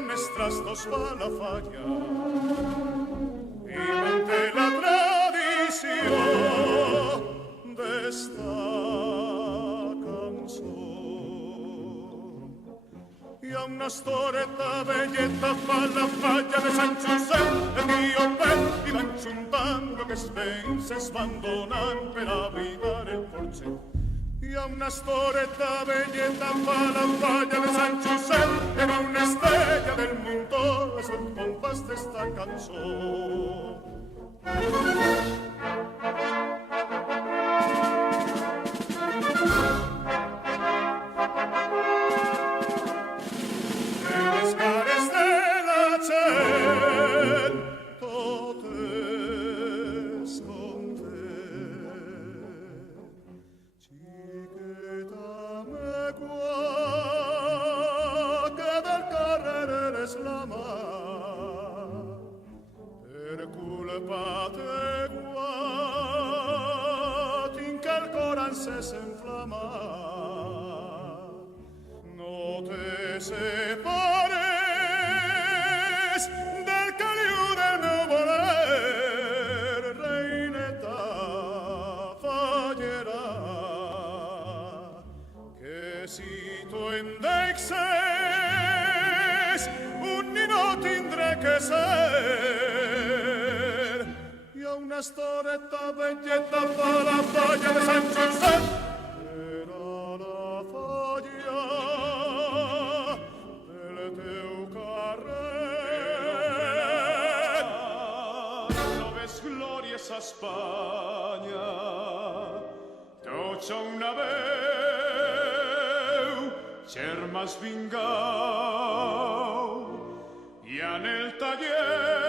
menestrastos va la falla y manté la tradición d'esta cançó. Hi ha una estoreta velleta fa la falla de Sant Josep, el guiopet i van juntant lo que es veïns es van donant per abrigar el porxet. Hi ha una estoreta velleta fa la falla de Sant Josep, era una estrella del muntó, és el compàs d'esta cançó. Les cares de la gent totes content. Xiqueta megua que del carrer eres la mà, per culpa teua tinc el cor encès enflamat. No te separes del caliu del meu voler, reineta fallera, que si tu em deixes un ninot tindré que ser. Hi ha una estoreta velleta fa la falla de Sant Josep, era la falla del teu carrer. No ves glòries a Espanya, tots a una veu, germans vingau, i en el taller